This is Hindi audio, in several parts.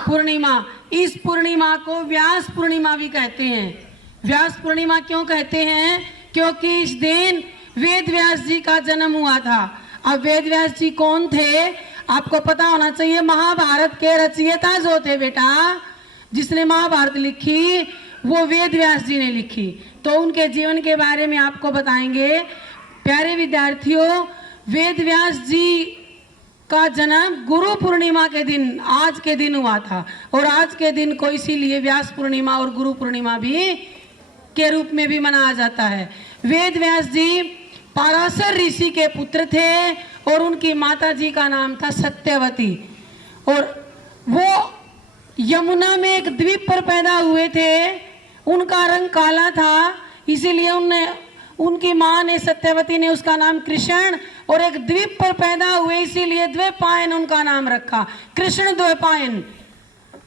पूर्णिमा। इस पूर्णिमा को व्यास पूर्णिमा भी कहते हैं। व्यास पूर्णिमा क्यों कहते हैं? क्योंकि इस दिन वेद व्यास जी का जन्म हुआ था। अब वेद व्यास जी कौन थे आपको पता होना चाहिए। महाभारत के रचयिता जो थे बेटा, जिसने महाभारत लिखी वो वेद व्यास जी ने लिखी। तो उनके जीवन के बारे में आपको बताएंगे। प्यारे विद्यार्थियों, वेद व्यास जी का जन्म गुरु पूर्णिमा के दिन, आज के दिन हुआ था। और आज के दिन को इसीलिए व्यास पूर्णिमा और गुरु पूर्णिमा भी के रूप में भी मनाया जाता है। वेद व्यास जी पराशर ऋषि के पुत्र थे और उनकी माता जी का नाम था सत्यवती। और वो यमुना में एक द्वीप पर पैदा हुए थे। उनका रंग काला था, इसीलिए उनकी माँ ने, सत्यवती ने, उसका नाम कृष्ण, और एक द्वीप पर पैदा हुए इसीलिए द्वैपायन उनका नाम रखा, कृष्ण द्वैपायन।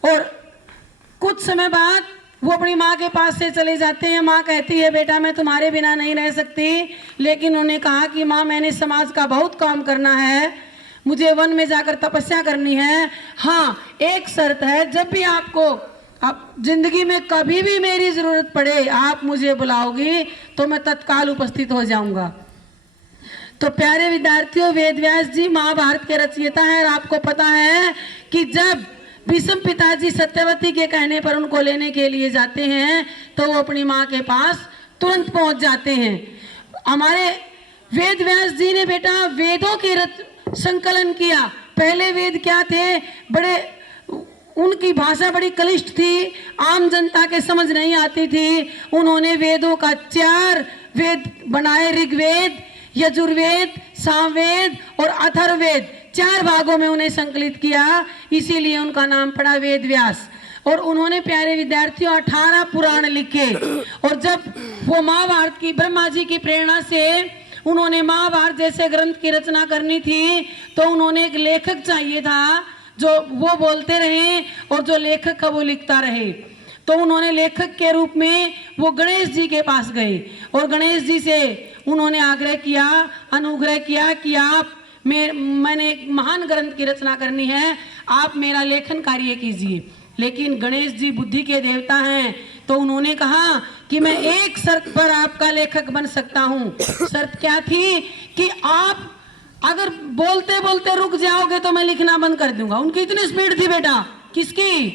और कुछ समय बाद वो अपनी माँ के पास से चले जाते हैं। माँ कहती है बेटा मैं तुम्हारे बिना नहीं रह सकती। लेकिन उन्होंने कहा कि माँ मैंने समाज का बहुत काम करना है, मुझे वन में जाकर तपस्या करनी है। हाँ एक शर्त है, जब भी आपको आप जिंदगी में कभी भी मेरी जरूरत पड़े आप मुझे बुलाओगी तो मैं तत्काल उपस्थित हो जाऊंगा। तो प्यारे विद्यार्थियों, वेद व्यास जी महाभारत के रचयिता हैं। और आपको पता है कि जब भीष्म पिताजी सत्यवती के कहने पर उनको लेने के लिए जाते हैं तो वो अपनी माँ के पास तुरंत पहुंच जाते हैं। हमारे वेद व्यास जी ने बेटा वेदों के संकलन किया। पहले वेद क्या थे, बड़े उनकी भाषा बड़ी क्लिष्ट थी, आम जनता के समझ नहीं आती थी। उन्होंने वेदों का 4 वेद बनाए, ऋग्वेद, यजुर्वेद, सामवेद और अथर्ववेद, 4 भागों में उन्हें संकलित किया। इसीलिए उनका नाम पड़ा वेद व्यास। और उन्होंने प्यारे विद्यार्थियों 18 पुराण लिखे। और जब वो महाभारत की ब्रह्मा जी की प्रेरणा से उन्होंने महाभारत जैसे ग्रंथ की रचना करनी थी तो उन्होंने एक लेखक चाहिए था जो वो बोलते रहे और जो लेखक का वो लिखता रहे। तो उन्होंने लेखक के रूप में वो गणेश जी के पास गए और गणेश जी से उन्होंने आग्रह किया, अनुग्रह किया कि आप मैंने एक महान ग्रंथ की रचना करनी है, आप मेरा लेखन कार्य कीजिए। लेकिन गणेश जी बुद्धि के देवता हैं तो उन्होंने कहा कि मैं एक शर्त पर आपका लेखक बन सकता हूँ। शर्त क्या थी कि आप अगर बोलते बोलते रुक जाओगे तो मैं लिखना बंद कर दूंगा। उनकी इतनी स्पीड थी बेटा, किसकी?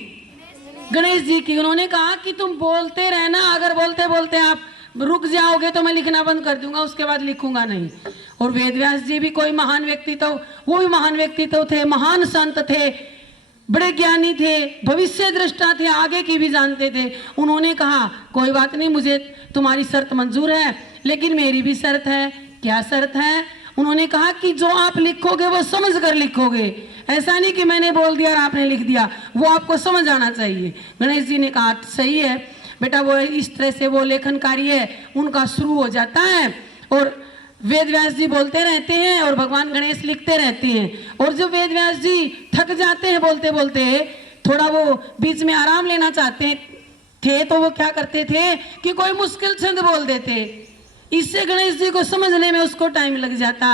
गणेश जी की। उन्होंने कहा कि तुम बोलते रहना, अगर बोलते बोलते आप रुक जाओगे तो मैं लिखना बंद कर दूंगा, उसके बाद लिखूंगा नहीं। और वेद व्यास जी भी कोई महान व्यक्ति तो, वो भी महान व्यक्ति तो थे, महान संत थे, बड़े ज्ञानी थे, भविष्य दृष्टा थे, आगे की भी जानते थे। उन्होंने कहा कोई बात नहीं, मुझे तुम्हारी शर्त मंजूर है, लेकिन मेरी भी शर्त है। क्या शर्त है? उन्होंने कहा कि जो आप लिखोगे वो समझ कर लिखोगे, ऐसा नहीं कि मैंने बोल दिया और आपने लिख दिया, वो आपको समझ आना चाहिए। गणेश जी ने कहा सही है बेटा। वो इस तरह से वो लेखन कार्य उनका शुरू हो जाता है और वेद व्यास जी बोलते रहते हैं और भगवान गणेश लिखते रहते हैं। और जब वेद व्यास जी थक जाते हैं बोलते बोलते, थोड़ा वो बीच में आराम लेना चाहते थे तो वो क्या करते थे कि कोई मुश्किल छंद बोल देते। इससे गणेश जी को समझने में उसको टाइम लग जाता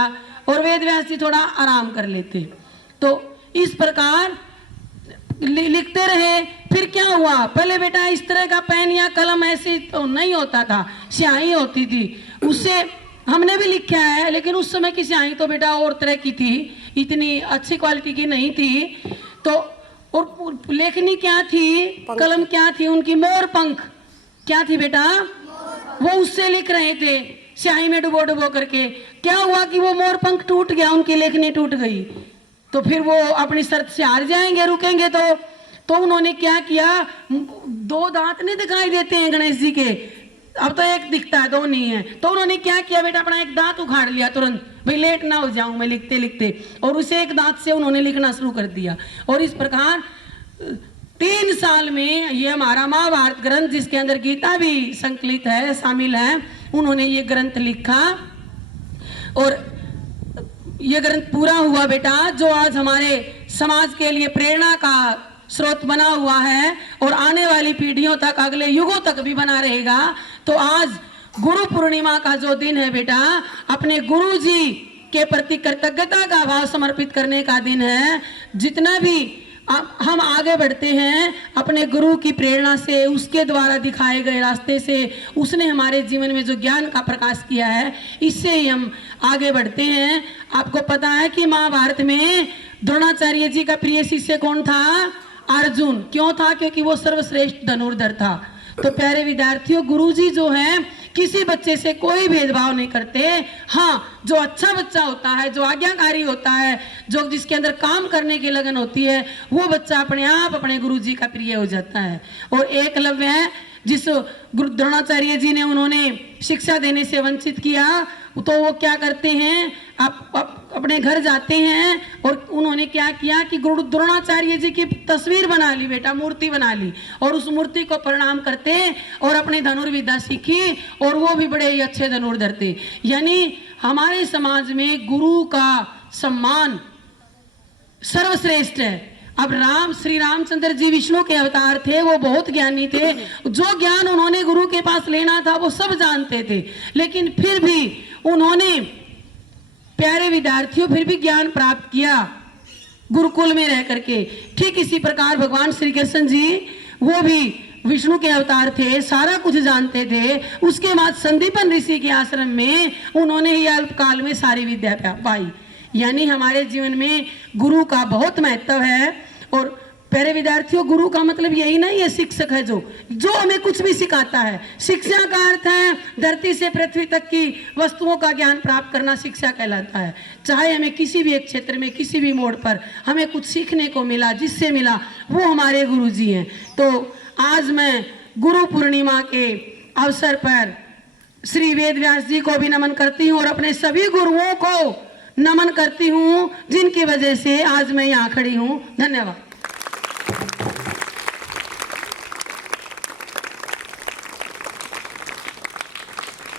और वेद व्यास जी थोड़ा आराम कर लेते। तो इस प्रकार लिखते रहे। फिर क्या हुआ, पहले बेटा इस तरह का पेन या कलम ऐसी तो नहीं होता था, स्याही होती थी, उससे हमने भी लिखा है। लेकिन उस समय की स्याही तो बेटा और तरह की थी, इतनी अच्छी क्वालिटी की नहीं थी। तो और लेखनी क्या थी, कलम क्या थी उनकी, मोर पंख क्या थी बेटा, वो उससे लिख रहे थे स्याही में डुबो डुबो करके। क्या हुआ कि वो मोर पंख टूट गया, उनकी लेखनी टूट गई। तो फिर वो अपनी शर्त से हार जाएंगे, रुकेंगे तो उन्होंने क्या किया, 2 दांत नहीं दिखाई देते हैं गणेश जी के, अब तो एक दिखता है, 2 नहीं है। तो उन्होंने क्या किया बेटा, अपना एक दांत उखाड़ लिया तुरंत, भाई लेट ना हो जाऊं मैं लिखते लिखते, और उसे एक दांत से उन्होंने लिखना शुरू कर दिया। और इस प्रकार 3 साल में ये हमारा महाभारत ग्रंथ, जिसके अंदर गीता भी संकलित है, शामिल है, उन्होंने ये ग्रंथ लिखा और ये ग्रंथ पूरा हुआ बेटा, जो आज हमारे समाज के लिए प्रेरणा का स्रोत बना हुआ है और आने वाली पीढ़ियों तक, अगले युगों तक भी बना रहेगा। तो आज गुरु पूर्णिमा का जो दिन है बेटा, अपने गुरु जी के प्रति कृतज्ञता का भाव समर्पित करने का दिन है। जितना भी हम हम आगे बढ़ते हैं अपने गुरु की प्रेरणा से, उसके द्वारा दिखाए गए रास्ते से। उसने हमारे जीवन में जो ज्ञान का प्रकाश किया है, इससे ही हम आगे बढ़ते हैं। आपको पता है कि महाभारत में द्रोणाचार्य जी का प्रिय शिष्य कौन था? अर्जुन। क्यों था? क्योंकि वो सर्वश्रेष्ठ धनुर्धर था। तो प्यारे विद्यार्थियों, गुरुजी जो है किसी बच्चे से कोई भेदभाव नहीं करते। हाँ, जो अच्छा बच्चा होता है, जो आज्ञाकारी होता है, जो जिसके अंदर काम करने की लगन होती है, वो बच्चा अपने आप अपने गुरुजी का प्रिय हो जाता है। और एकलव्य है, जिस गुरु द्रोणाचार्य जी ने उन्होंने शिक्षा देने से वंचित किया, तो वो क्या करते हैं, आप अपने घर जाते हैं और उन्होंने क्या किया कि गुरु द्रोणाचार्य जी की तस्वीर बना ली, बेटा मूर्ति बना ली, और उस मूर्ति को प्रणाम करते और अपनी धनुर्विद्या सीखी, और वो भी बड़े ही अच्छे धनुर्धर थे। यानी हमारे समाज में गुरु का सम्मान सर्वश्रेष्ठ है। अब श्री रामचंद्र जी विष्णु के अवतार थे, वो बहुत ज्ञानी थे। जो ज्ञान उन्होंने गुरु के पास लेना था वो सब जानते थे, लेकिन फिर भी उन्होंने, प्यारे विद्यार्थियों, फिर भी ज्ञान प्राप्त किया गुरुकुल में रह करके। ठीक इसी प्रकार भगवान श्री कृष्ण जी, वो भी विष्णु के अवतार थे, सारा कुछ जानते थे। उसके बाद संदीपन ऋषि के आश्रम में उन्होंने ही अल्पकाल में सारी विद्या पाई। यानी हमारे जीवन में गुरु का बहुत महत्व है। और प्यारे विद्यार्थियों, गुरु का मतलब यही नहीं है शिक्षक है जो हमें कुछ भी सिखाता है। शिक्षा का अर्थ है धरती से पृथ्वी तक की वस्तुओं का ज्ञान प्राप्त करना, शिक्षा कहलाता है। चाहे हमें किसी भी एक क्षेत्र में, किसी भी मोड़ पर हमें कुछ सीखने को मिला, जिससे मिला वो हमारे गुरु जी हैं। तो आज मैं गुरु पूर्णिमा के अवसर पर श्री वेद व्यास जी को भी नमन करती हूँ और अपने सभी गुरुओं को नमन करती हूँ, जिनकी वजह से आज मैं यहाँ खड़ी हूँ। धन्यवाद।